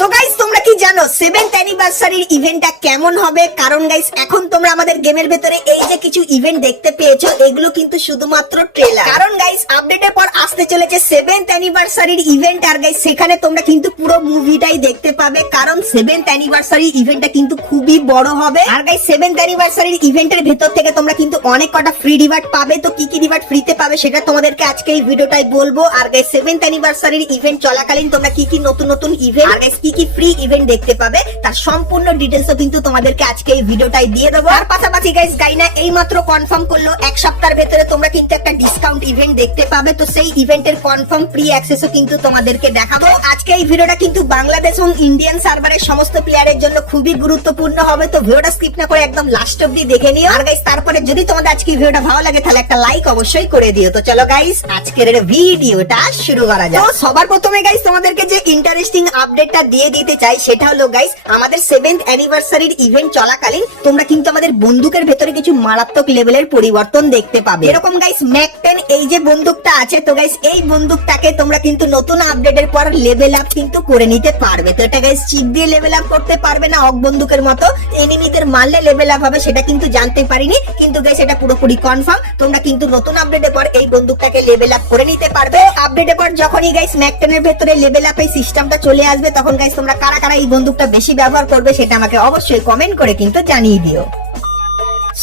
So guys তোমরা কি জানো 7th অ্যানিভার্সারির ইভেন্টটা কেমন হবে? কারণ গাইস এখন তোমরা আমাদের গেমের ভেতরে এই যে কিছু ইভেন্ট দেখতে পেয়েছো এগুলো কিন্তু শুধুমাত্র ট্রেলার। কারণ গাইস আপডেটের পর আসতে চলেছে 7th অ্যানিভার্সারির ইভেন্ট, আর গাইস সেখানে তোমরা কিন্তু পুরো মুভিটাই দেখতে পাবে। কারণ 7th অ্যানিভার্সারির ইভেন্টটা কিন্তু খুবই বড় হবে। আর গাইস 7th অ্যানিভার্সারির ইভেন্টের ভেতর থেকে তোমরা কিন্তু অনেক কটা ফ্রি রিওয়ার্ড পাবে। তো কি কি রিওয়ার্ড ফ্রিতে পাবে সেটা তোমাদেরকে আজকে এই ভিডিওটাই বলবো। আর গাইস 7th অ্যানিভার্সারির ইভেন্ট চলাকালীন তোমরা কি কি নতুন নতুন ইভেন্ট আর গাইস কি কি ফ্রি ইভেন্ট দেখতে পাবে তার সম্পূর্ণ ডিটেইলসও কিন্তু তোমাদেরকে আজকে এই ভিডিওটাই দিয়ে দেবো। আর পাশাপাশি গাইস গাইনা এইমাত্র কনফার্ম করলো এক সপ্তাহের ভেতরে তোমরা কিন্তু একটা ডিসকাউন্ট ইভেন্ট দেখতে পাবে। তো সেই ইভেন্টের কনফার্ম ফ্রি অ্যাক্সেসও কিন্তু তোমাদেরকে দেখাবো। আজকে এই ভিডিওটা কিন্তু বাংলাদেশ এবং ইন্ডিয়ান সার্ভারের সমস্ত প্লেয়ারের জন্য খুবই গুরুত্বপূর্ণ হবে। তো ভিডিওটা স্কিপ না করে একদম লাস্ট অবধি দেখে নিও। আর গাইস তারপরে যদি তোমাদের আজকে ভিডিওটা ভালো লাগে তাহলে একটা লাইক অবশ্যই করে দিও। তো চলো গাইস আজকের ভিডিওটা শুরু করা যাক। তো সবার প্রথমে গাইস তোমাদেরকে যে ইন্টারেস্টিং আপডেটটা দিয়ে দিতে চাই সেটা হলো গাইস আমাদের 7th অ্যানিভার্সারির ইভেন্ট চলাকালীন তোমরা কিন্তু আমাদের বন্দুকের ভেতরে কিছু মারাত্মক লেভেলের পরিবর্তন দেখতে পাবে। এরকম গাইস ম্যাক 10 এই যে বন্দুকটা আছে, তো গাইস এই বন্দুকটাকে তোমরা কিন্তু নতুন আপডেটের পর লেভেল আপ কিন্তু করে নিতে পারবে। তো এটা গাইস চিপ দিয়ে লেভেল আপ করতে পারবে না, অক বন্দুকের মতো এনিমিদের মারলে লেভেল আপ হবে সেটা কিন্তু জানতে পারিনি, কিন্তু গাইস এটা পুরোপুরি কনফার্ম। তোমরা কিন্তু নতুন আপডেটের পর এই বন্দুকটাকে লেভেল আপ করে নিতে পারবে। আপডেটের পর যখনই গাইস ম্যাক 10 এর ভেতরে লেভেল আপ এই সিস্টেমটা চলে আসবে তখন গাইস তোমরা কারা কারা এই বন্দুকটা বেশি ব্যবহার করবে সেটা আমাকে অবশ্যই কমেন্ট করে কিন্তু জানিয়ে দিও।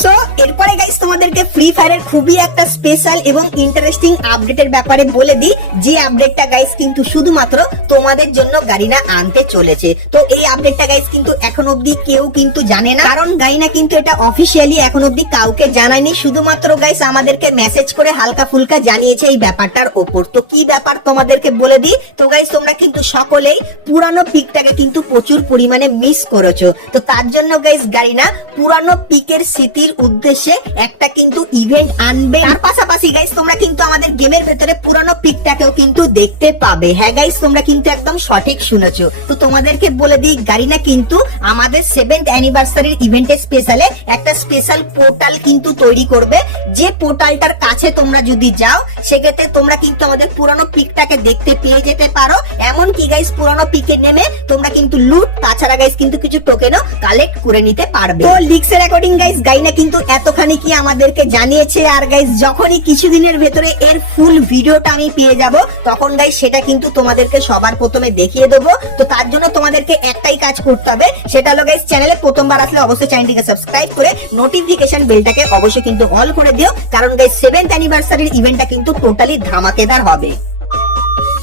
সো এরপরে গাইস তোমাদেরকে ফ্রি ফায়ারের খুবই একটা স্পেশাল এবং ইন্টারেস্টিং আপডেটের ব্যাপারে বলে দিই, যে আপডেটটা গাইস কিন্তু শুধুমাত্র তোমাদের জন্য গারিনা আনতে চলেছে। তো এই আপডেটটা গাইস কিন্তু এখন অবধি কেউ কিন্তু জানে না, কারণ গারিনা কিন্তু এটা অফিসিয়ালি এখন অবধি কাউকে জানায়নি, শুধুমাত্র গাইস আমাদেরকে মেসেজ করে হালকা ফুলকা জানিয়েছে এই ব্যাপারটার ওপর। তো কি ব্যাপার তোমাদেরকে বলে দিই। তো গাইস তোমরা কিন্তু সকলেই পুরানো পিকটাকে কিন্তু প্রচুর পরিমাণে মিস করেছো। তো তার জন্য গাইস গারিনা পুরানো পিকের স্মৃতির উদ্দেশ্যে একটা কিন্তু ইভেন্ট আনবে। তার পাশাপাশি গাইস তোমরা কিন্তু আমাদের গেমের ভেতরে পুরানো পিকটাকেও কিন্তু দেখতে পাবে। হ্যাঁ গাইস তোমরা কিন্তু একদম সঠিক শুনেছো। তো তোমাদেরকে বলে দিই গারিনা কিন্তু আমাদের 7th অ্যানিভার্সারির ইভেন্টের স্পেশালে একটা স্পেশাল পোর্টাল কিন্তু তৈরি করবে, যে পোর্টালটার কাছে তোমরা যদি যাও সেক্ষেত্রে তোমরা কিন্তু আমাদের পুরানো পিকটাকে দেখতে পেয়ে যেতে পারো। এমন কি গাইস পুরানো পিকে নেমে তোমরা কিন্তু লুট তাছাড়া গাইস কিন্তু কিছু টোকেনও কালেক্ট করে নিতে পারবে। তো লিক্সের অ্যাকর্ডিং গাইস গাইনা কিন্তু এতখানি কি আমাদেরকে জানিয়েছে। আর গাইস যখনই কিছুদিনের ভেতরে এর ফুল ভিডিওটা আমি পেয়ে যাব তখন গাইস সেটা কিন্তু তোমাদেরকে সবার প্রথমে দেখিয়ে দেবো। তো তার জন্য তোমাদেরকে একটাই কাজ করতে হবে, সেটা হলো গাইস চ্যানেলে প্রথমবার আসলে অবশ্যই চ্যানেলটিকে সাবস্ক্রাইব করে নোটিফিকেশন বেলটাকে অবশ্যই কিন্তু অল করে দিও, কারণ গাইস 7th অ্যানিভার্সারির ইভেন্টটা কিন্তু টোটালি ধামাকেদার হবে।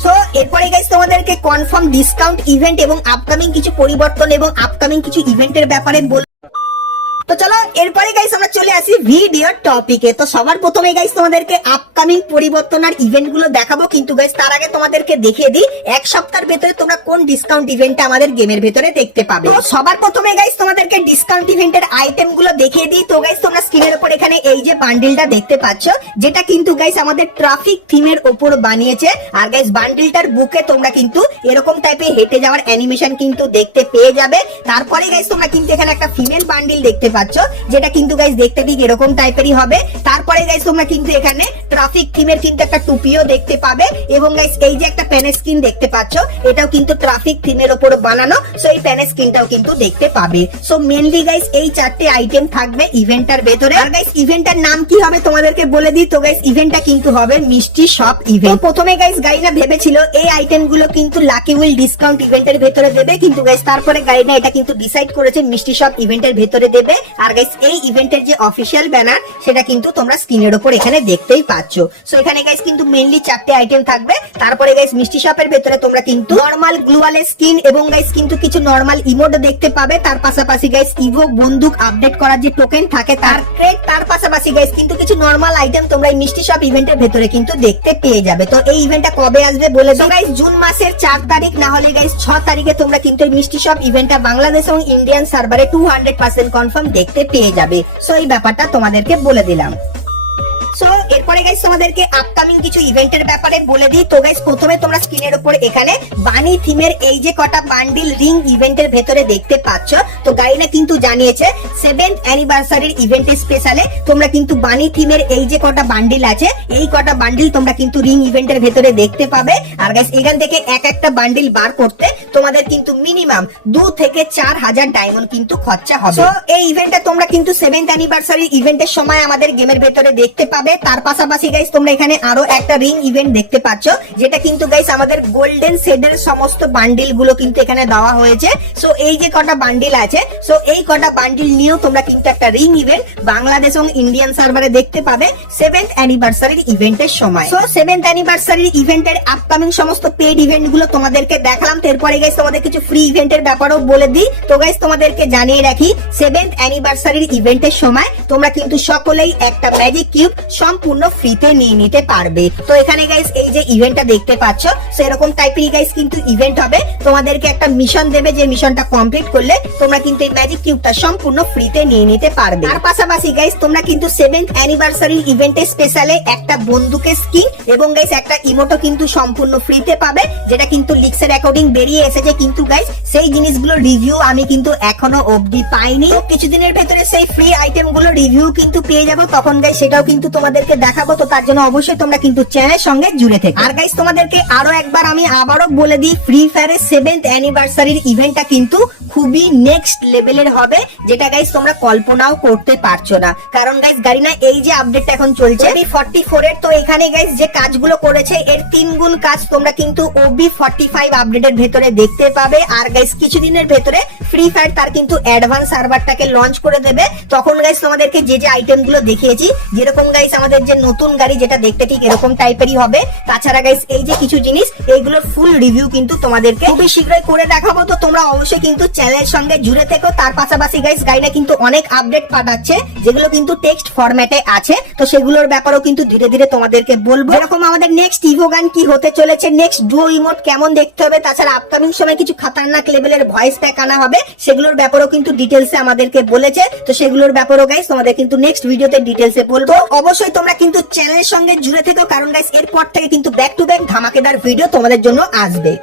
সো এরপরে গাইস তোমাদেরকে কনফার্ম ডিসকাউন্ট ইভেন্ট এবং আপকামিং কিছু পরিবর্তন এবং আপকামিং কিছু ইভেন্টের ব্যাপারে বল। তো চলো এরপরে গাইস আমরা চলে আসি ভিডিও টপিকে। তো সবার প্রথমে গাইস তোমাদেরকে আপকামিং পরিবর্তন আর ইভেন্ট গুলো দেখাবো, কিন্তু গাইস তার আগে তোমাদেরকে দেখিয়ে দিই এক সপ্তাহের ভেতরে তোমরা কোন ডিসকাউন্ট ইভেন্টটা আমাদের গেমের ভেতরে দেখতে পাবে। তো সবার প্রথমে গাইস তোমাদেরকে ডিসকাউন্ট ইভেন্টের আইটেম গুলো দেখিয়ে দিই। তো গাইস তোমরা স্ক্রিনের উপর এখানে এই যে বান্ডিলটা দেখতে পাচ্ছ, যেটা কিন্তু গাইস আমাদের ট্রাফিক থিমের উপর বানিয়েছে। আর গাইস বান্ডিলটার বুকে তোমরা কিন্তু এরকম টাইপের হেঁটে যাওয়ার অ্যানিমেশন কিন্তু দেখতে পেয়ে যাবে। তারপরে গাইস তোমরা কিন্তু এখানে একটা ফিমেল বান্ডিল দেখতে পাচ্ছ, যেটা কিন্তু গাইস দেখতে ঠিক এরকম টাইপেরই হবে। তারপরে গাইস তোমরা কিন্তু এখানে ট্রাফিক থিমের কিন্তু একটা টুপিও দেখতে পাবে, এবং গাইস এই যে একটা প্যান স্কিন দেখতে পাচ্ছ এটাও কিন্তু ট্রাফিক থিমের উপর বানানো। সো এই প্যান স্কিনটাও কিন্তু দেখতে পাবে। সো মেইনলি গাইস এই চারটে আইটেম থাকবে ইভেন্টটার ভেতরে। আর গাইস ইভেন্টটার নাম কি হবে তোমাদেরকে বলে দিই। তো গাইস ইভেন্টটা কিন্তু হবে মিষ্টি শপ ইভেন্ট। প্রথমে গাইস গাইনা ভেবেছিল এই আইটেম গুলো কিন্তু লাকি উইল ডিসকাউন্ট ইভেন্টের ভেতরে দেবে, কিন্তু গাইস তারপরে গাইনা এটা কিন্তু ডিসাইড করেছে মিষ্টি শপ ইভেন্টের ভেতরে দেবে। আর গাইস এই ইভেন্টের যে অফিশিয়াল ব্যানার সেটা কিন্তু তোমরা স্ক্রিনের উপর এখানে দেখতেই পাচ্ছ। সো এখানে গাইস কিন্তু মেইনলি চারটে আইটেম থাকবে। তারপরে গাইস মিষ্টি শপের ভেতরে তোমরা কিন্তু নরমাল গ্লুয়াল স্কিন এবং গাইস কিন্তু কিছু নরমাল ইমোট দেখতে পাবে। তার পাশাপাশি গাইস ইভোক বন্দুক আপডেট করার যে টোকেন থাকে তার ট্রেড, তার পাশাপাশি গাইস কিন্তু কিছু নরমাল আইটেম তোমরা এই মিষ্টি শপ ইভেন্টের ভেতরে কিন্তু দেখতে পেয়ে যাবে। তো এই ইভেন্টটা কবে আসবে বলে দাও। গাইস জুন মাসের 4 তারিখ না হলে গাইস 6 তারিখে তোমরা কিন্তু এই মিষ্টি শপ ইভেন্টটা বাংলাদেশ এবং ইন্ডিয়ান সার্ভারে 200% কনফার্ম দেখতে পেয়ে যাবে। সো এই ব্যাপারটা তোমাদেরকে বলে দিলাম। সো এরপরে গাইস তোমাদেরকে আপকামিং কিছু ইভেন্টের ব্যাপারে বলে দিই। তো গাইস প্রথমে তোমরা স্ক্রিনের উপর এখানে বানি থিমের এই যে কটা বান্ডিল রিং ইভেন্টের ভেতরে দেখতে পাচ্ছ, তো গাইনা কিন্তু জানিয়েছে 7th অ্যানিভার্সারির ইভেন্ট স্পেশালে তোমরা কিন্তু বানি থিমের এই যে কটা বান্ডিল আছে এই কটা বান্ডিল তোমরা কিন্তু রিং ইভেন্টের ভেতরে দেখতে পাবে। আর গাইস এখান থেকে এক একটা বান্ডিল বার করতে তোমাদের কিন্তু মিনিমাম 2 থেকে 4,000 ডায়মন্ড কিন্তু খরচা হবে। তো এই ইভেন্টটা তোমরা কিন্তু 7th অ্যানিভার্সারি ইভেন্টের সময় আমাদের গেমের ভেতরে দেখতে পাবে। তার পাশাপাশি গাইস তোমরা এখানে আরো একটা রিং ইভেন্ট দেখতে পাচ্ছ, যেটা কিন্তু গাইস আমাদের গোল্ডেন শেডের সমস্ত বান্ডিল গুলো কিন্তু এখানে দেওয়া হয়েছে। সো এই যে কটা বান্ডিল আছে, সো এই কটা বান্ডিল নিয়েও তোমরা কিন্তু একটা রিং ইভেন্ট বাংলাদেশ এবং ইন্ডিয়ান সার্ভারে দেখতে পাবে 7th অ্যানিভার্সারির ইভেন্টের সময়। সো 7th অ্যানিভার্সারির ইভেন্টের আপকামিং সমস্ত পেড ইভেন্ট গুলো তোমাদেরকে দেখালাম। এরপরে গাইস তোমাদের কিছু ফ্রি ইভেন্টের ব্যাপারেও বলে দিই। তো গাইস তোমাদেরকে জানিয়ে রাখি 7th অ্যানিভার্সারির ইভেন্টের সময় তোমরা কিন্তু সকলেই একটা ম্যাজিক কিউব সম্পূর্ণ ফ্রিতে নিয়ে নিতে পারবে। তো এখানে গাইস এই যে ইভেন্টটা দেখতে পাচ্ছ, সেরকম টাইপেরই গাইস কিন্তু ইভেন্ট হবে। তোমাদেরকে একটা মিশন দেবে, যে মিশনটা কমপ্লিট করলে তোমরা কিন্তু এই ম্যাজিক কিউবটা সম্পূর্ণ ফ্রিতে নিয়ে নিতে পারবে। তার পাশাপাশি গাইস তোমরা কিন্তু 7th অ্যানিভার্সারি ইভেন্টের স্পেশালে একটা বন্দুকের স্কিন এবং গাইস একটা ইমোটো কিন্তু সম্পূর্ণ ফ্রিতে পাবে, যেটা কিন্তু লিক্সের অ্যাকর্ডিং বেরিয়ে এসেছে। কিন্তু গাইস সেই জিনিসগুলো রিভিউ আমি কিন্তু এখনো অবধি পাইনি। তো কিছুদিনের ভেতরে সেই ফ্রি আইটেম গুলো রিভিউ কিন্তু পেয়ে যাবো, তখন গাইস সেটাও কিন্তু তোমাদেরকে দেখাবো। তো তার জন্য অবশ্যই তোমরা কিন্তু চ্যানেলের সঙ্গে জুড়ে থেকো। আর গাইস তোমাদেরকে আরো একবার আমি আবারও বলে দিই, ফ্রি ফায়ারের 7th অ্যানিভার্সারির ইভেন্টটা কিন্তু খুবই নেক্সট লেভেলের হবে, যেটা গাইস তোমরা কল্পনাও করতে পারছো না। কারণ গাইস গারিনা এই যে আপডেটটা এখন চলছে OB44 এর, তো এখানে গাইস যে কাজগুলো করেছে এর 3 গুণ কাজ তোমরা কিন্তু OB45 আপডেটের ভেতরে দেখতে পাবে। আর গাইস কিছুদিনের ভেতরে ফ্রি ফায়ার তার কিন্তু অ্যাডভান্স সার্ভারটাকে লঞ্চ করে দেবে। তখন গাইস তোমাদেরকে যে যে আইটেম গুলো দেখিয়েছি, যেরকম গাইস আমাদের যে নতুন গাড়ি যেটা দেখতে ঠিক এরকম টাইপেরই হবে, তাছাড়া গাইস এই যে কিছু জিনিস এইগুলোর ফুল রিভিউ কিন্তু তোমাদেরকে খুবই শীঘ্রই করে দেখাবো। তো তোমরা অবশ্যই কিন্তু চ্যানেলের সঙ্গে জুড়ে থেকো। তার পাশাপাশি গাইস গাইনা কিন্তু অনেক আপডেট পাঠাচ্ছে, যেগুলো কিন্তু টেক্সট ফরম্যাটে আছে। তো সেগুলোর ব্যাপারেও কিন্তু ধীরে ধীরে তোমাদেরকে বলবো। এরকম আমাদের নেক্সট ইভো গান কি হতে চলেছে, নেক্সট ডুও ইমোট কেমন দেখতে হবে, তাছাড়া আপকামিং সময় কিছু খতরনাক লেভেলের ভয়েস প্যাক আনা হবে, সেগুলোর ব্যাপারেও কিন্তু ডিটেলসে আমাদেরকে বলেছে। তো সেগুলোর ব্যাপারেও গাইস তোমাদের কিন্তু নেক্সট ভিডিওতে ডিটেলসে বলবো। অবশ্যই তোমরা কিন্তু চ্যানেলের সঙ্গে জুড়ে থেকো, কারণ গাইস এরপর থেকে কিন্তু ব্যাক টু ব্যাক ধামাকেদার ভিডিও তোমাদের জন্য আসবে।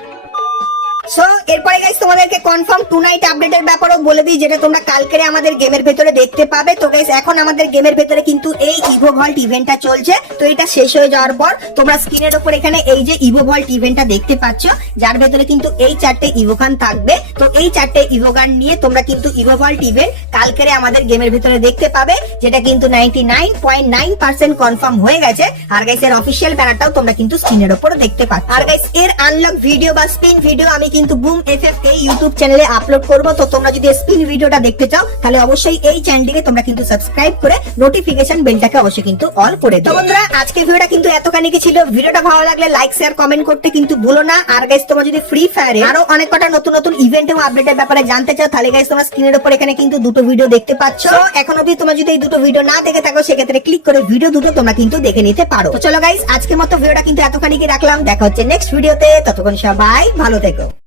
সো এরপরে গাইস তোমাদেরকে কনফার্ম টু নাইট আপডেটের ব্যাপারেও বলে দিই, যেটা তোমরা কালকে আমাদের গেমের ভেতরে দেখতে পাবে। তো গাইস এখন আমাদের গেমের ভেতরে কিন্তু এই ইভো ভল্ট ইভেন্টটা চলছে। তো এটা শেষ হয়ে যাওয়ার পর তোমরা স্ক্রিনের উপর এখানে এই যে ইভো ভল্ট ইভেন্টটা দেখতে পাচ্ছ, যার ভেতরে কিন্তু এই 4টে ইভোগান থাকবে। তো এই 4টে ইভোগান নিয়ে তোমরা কিন্তু ইভো ভল্ট ইভেন্ট কালকে আমাদের গেমের ভেতরে দেখতে পাবে, যেটা কিন্তু 99.9% কনফার্ম হয়ে গেছে। আর গাইস এর অফিশিয়াল ব্যানারটাও তোমরা কিন্তু স্ক্রিনের উপর দেখতে পাচ্ছ। আর গাইস এর আনলক ভিডিও বা স্পিন ভিডিও আমি কিন্তু বুম এফএফ এই ইউটিউব চ্যানেলে আপলোড করব। তো তোমরা যদি স্পিন ভিডিওটা দেখতে চাও, তাহলে অবশ্যই এই চ্যানেলটিকে তোমরা কিন্তু সাবস্ক্রাইব করে নোটিফিকেশন বেলটাকে অবশ্যই কিন্তু অল করে দিও। তো বন্ধুরা আজকে ভিডিওটা কিন্তু এতখানি ছিল। ভিডিওটা ভালো লাগলে লাইক শেয়ার কমেন্ট করতে কিন্তু ভুলো না। আর গাইস তোমরা যদি ফ্রি ফায়ারে আরো অনেক কটা নতুন নতুন ইভেন্ট এবং আপডেটের ব্যাপারে জানতে চাও, তাহলে গাইস তোমরা স্ক্রিনের উপর এখানে কিন্তু দুটো ভিডিও দেখতে পাচ্ছ। এখন অবধি তোমরা যদি এই দুটো ভিডিও না দেখে থাকো, সেক্ষেত্রে ক্লিক করে ভিডিও দুটো তোমরা কিন্তু দেখে নিতে পারো। তো চলো গাইস আজকের মতো ভিডিওটা কিন্তু এতখানি রাখলাম। দেখা হচ্ছে নেক্সট ভিডিওতে, ততক্ষণ সবাই ভালো থেকো।